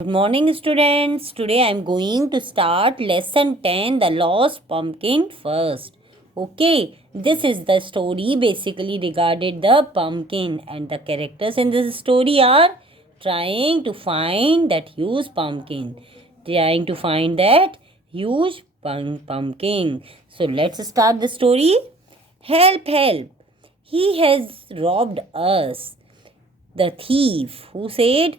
Good morning, students. Today I am going to start lesson 10, The Lost Pumpkin first. Okay, this is the story basically regarded the pumpkin, and the characters in this story are trying to find that huge pumpkin. Trying to find that huge pumpkin. So let's start the story. Help, help. He has robbed us. The thief, who said,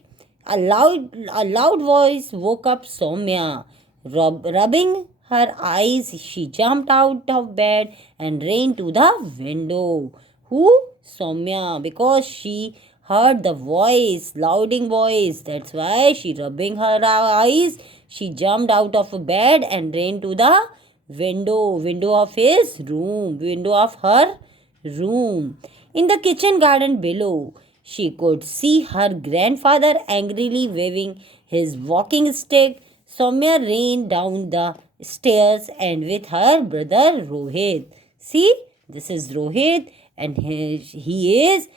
a loud voice woke up Soumya. Rubbing her eyes, she jumped out of bed and ran to the window. Who? Soumya, because she heard the voice, louding voice. That's why she rubbing her eyes. She jumped out of bed and ran to the window of his room, window of her room. In the kitchen garden below, she could see her grandfather angrily waving his walking stick. Soumya ran down the stairs and with her brother Rohit. See, this is Rohit, and he is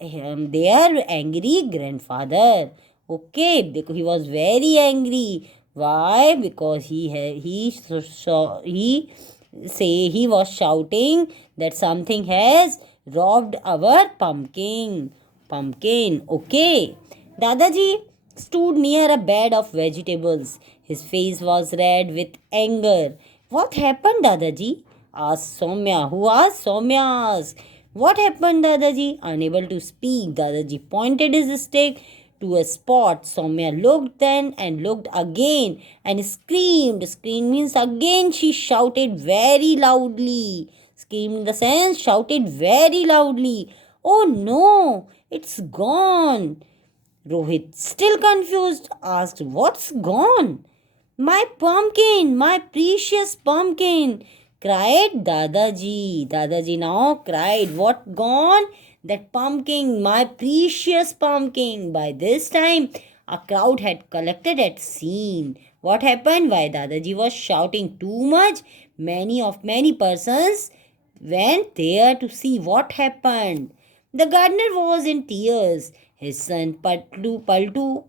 their angry grandfather. Okay, because he was very angry. Why? Because he was shouting that something has robbed our pumpkin. Okay. Dadaji stood near a bed of vegetables. His face was red with anger. What happened, Dadaji? Asked Soumya. Who asked? Soumya asked. What happened, Dadaji? Unable to speak, Dadaji pointed his stick to a spot. Soumya looked then and looked again and screamed. Screamed means again she shouted very loudly. Screamed in the sense shouted very loudly. Oh no, it's gone. Rohit, still confused, asked, what's gone? My pumpkin, my precious pumpkin, cried Dadaji. Dadaji now cried, what gone? That pumpkin, my precious pumpkin. By this time, a crowd had collected at scene. What happened? Why Dadaji was shouting too much? Many persons went there to see what happened. The gardener was in tears. His son Paltu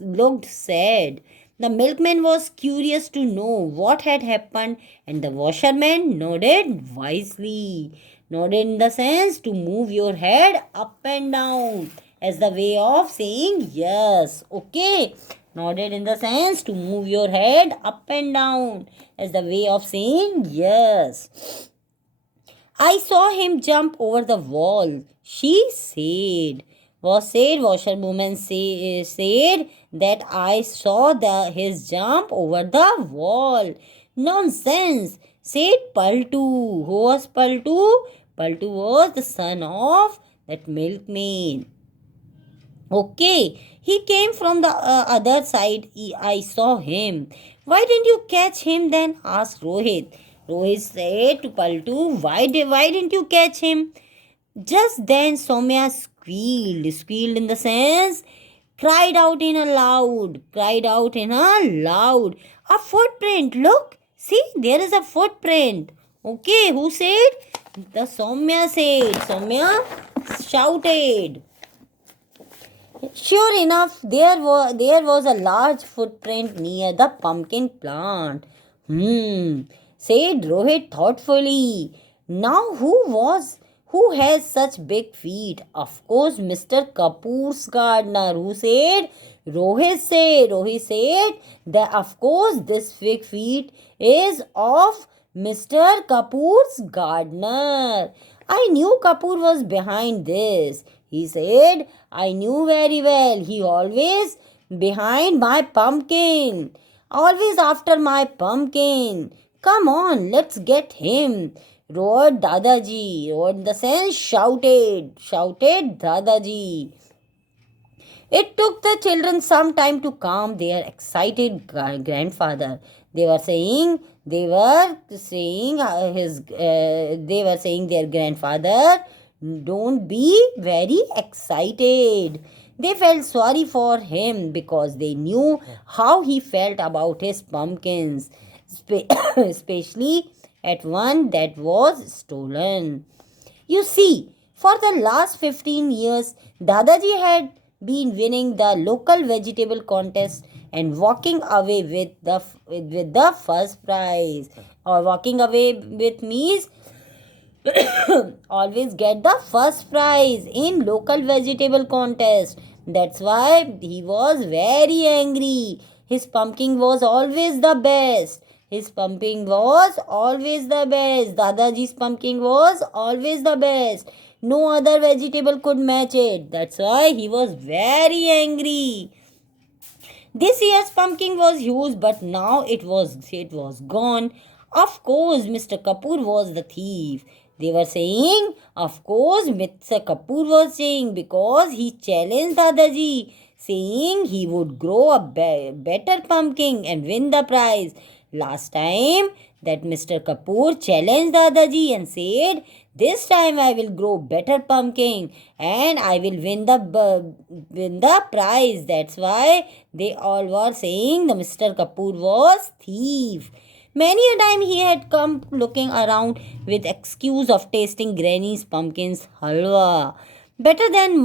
looked sad. The milkman was curious to know what had happened, and the washerman nodded wisely. Nodded in the sense to move your head up and down as the way of saying yes. Okay. Nodded in the sense to move your head up and down as the way of saying yes. I saw him jump over the wall, she said. Washerwoman said that I saw his jump over the wall. Nonsense, said Paltu. Who was Paltu? Paltu was the son of that milkmaid. Okay, he came from the other side. I saw him. Why didn't you catch him then? Asked Rohit. Rohit said to Paltu, why didn't you catch him? Just then Soumya squealed in the sense, cried out in a loud, a footprint, look, see, there is a footprint. Okay, who said? The Soumya said, Soumya shouted. Sure enough, there was a large footprint near the pumpkin plant. Said Rohit thoughtfully. Now who has such big feet? Of course, Mr. Kapoor's gardener. Who said? Rohit said that of course this big feet is of Mr. Kapoor's gardener. I knew Kapoor was behind this. He said, I knew very well. He always behind my pumpkin. Always after my pumpkin. Come on, let's get him. Roared Dadaji. Roared in the sense shouted Dadaji. It took the children some time to calm their excited grandfather. They were saying their grandfather, don't be very excited. They felt sorry for him because they knew how he felt about his pumpkins, especially at one that was stolen. You see, for the last 15 years, Dadaji had been winning the local vegetable contest and walking away with the first prize. Or walking away with means always get the first prize in local vegetable contest. That's why he was very angry. His pumpkin was always the best. His pumpkin was always the best. Dadaji's pumpkin was always the best. No other vegetable could match it. That's why he was very angry. This year's pumpkin was huge, but now it was gone. Of course, Mr. Kapoor was the thief. They were saying, of course, Mr. Kapoor was saying because he challenged Dadaji, saying he would grow a better pumpkin and win the prize. Last time that Mr. Kapoor challenged Dadaji and said, this time I will grow better pumpkin and I will win the prize. That's why they all were saying the Mr. Kapoor was thief. Many a time he had come looking around with excuse of tasting Granny's pumpkin's halwa. Better than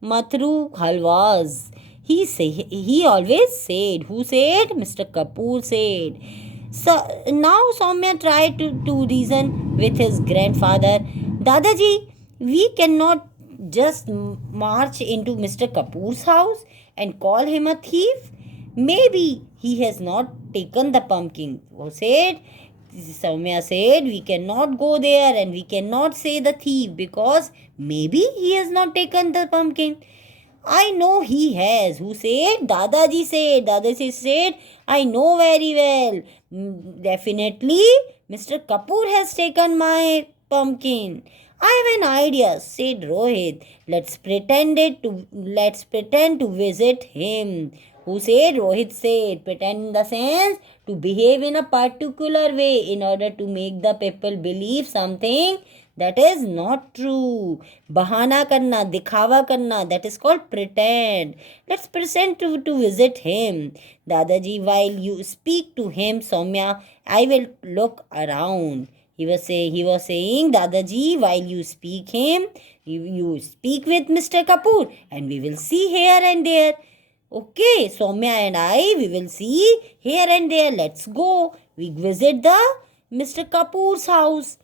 Matru halwas. He always said. Who said? Mr. Kapoor said. So now Soumya tried to reason with his grandfather. Dadaji, we cannot just march into Mr. Kapoor's house and call him a thief. Maybe he has not taken the pumpkin. Soumya said, we cannot go there and we cannot say the thief because maybe he has not taken the pumpkin. I know he has. Who said? Dadaji said. Dadaji said, I know very well. Definitely, Mr. Kapoor has taken my pumpkin. I have an idea, said Rohit. Let's pretend to visit him. Who said? Rohit said. Pretend in the sense to behave in a particular way in order to make the people believe something that is not true. Bahana karna, dikhawa karna, that is called pretend. Let's pretend to visit him. Dadaji, while you speak to him, Soumya, I will look around. He was saying, Dadaji, while you speak him, you speak with Mr. Kapoor and we will see here and there. Okay, Soumya and I, we will see here and there. Let's go. We visit the Mr. Kapoor's house.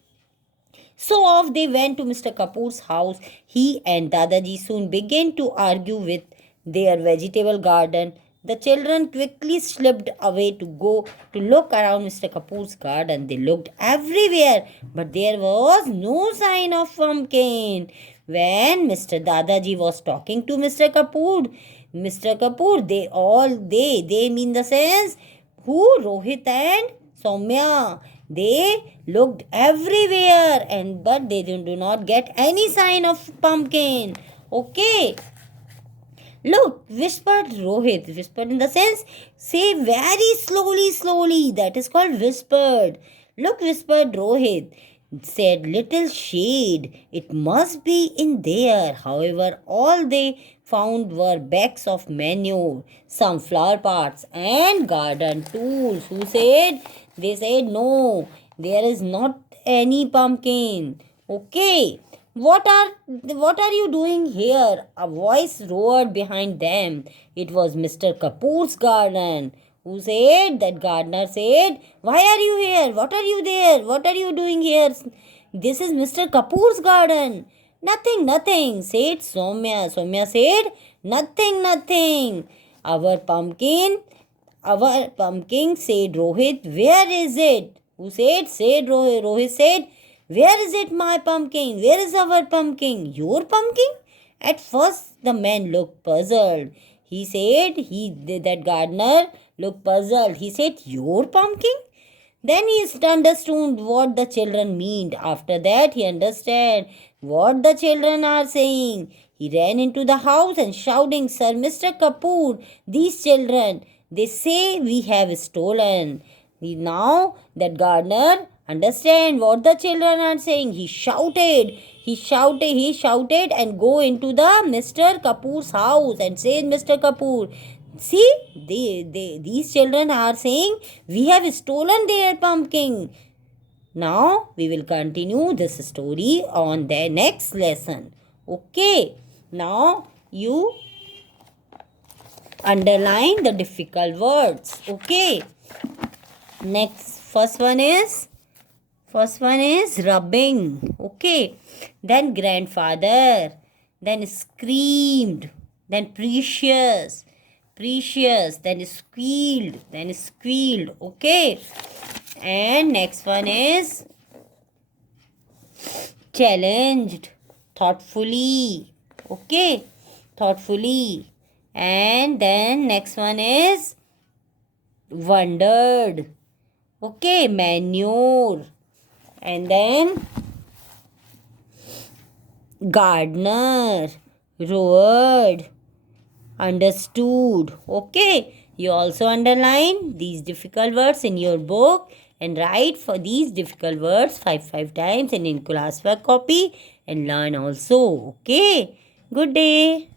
So off they went to Mr. Kapoor's house. He and Dadaji soon began to argue with their vegetable garden. The children quickly slipped away to go to look around Mr. Kapoor's garden. They looked everywhere, but there was no sign of pumpkin. When Mr. Dadaji was talking to Mr. Kapoor, they mean the sense who? Rohit and Soumya. They looked everywhere but they do not get any sign of pumpkin. Okay. Look, whispered Rohit. Whispered in the sense, say very slowly. That is called whispered. Look, whispered Rohit. Said little shade. It must be in there. However, all they found were bags of manure, some flower pots, and garden tools. Who said? They said, no, there is not any pumpkin. Okay. What are you doing here? A voice roared behind them. It was Mr. Kapoor's garden. Who said? That gardener said, why are you here? What are you there? What are you doing here? This is Mr. Kapoor's garden. Nothing, said Soumya. Soumya said, nothing. Our pumpkin, said Rohit. Where is it? Who said? Said Rohit. Rohit said, where is it, my pumpkin? Where is our pumpkin? Your pumpkin? At first, the man looked puzzled. He said, that gardener looked puzzled. He said, your pumpkin? Then he understood what the children meant. After that, he understood what the children are saying. He ran into the house and shouting, Sir, Mr. Kapoor, these children, they say we have stolen. Now that gardener understand what the children are saying. He shouted and go into the Mr. Kapoor's house and said, Mr. Kapoor, see, these children are saying we have stolen their pumpkin. Now we will continue this story on the next lesson. Okay. Now you Underline the difficult words. Okay. Next, first one is rubbing. Okay. Then grandfather. Then screamed. Then precious. Precious. Then squealed. Then squealed. Okay. And next one is challenged. Thoughtfully. Okay. Thoughtfully. And then next one is wondered. Okay, manure. And then gardener, roared, understood. Okay, you also underline these difficult words in your book and write for these difficult words five times and in classwork copy and learn also. Okay, good day.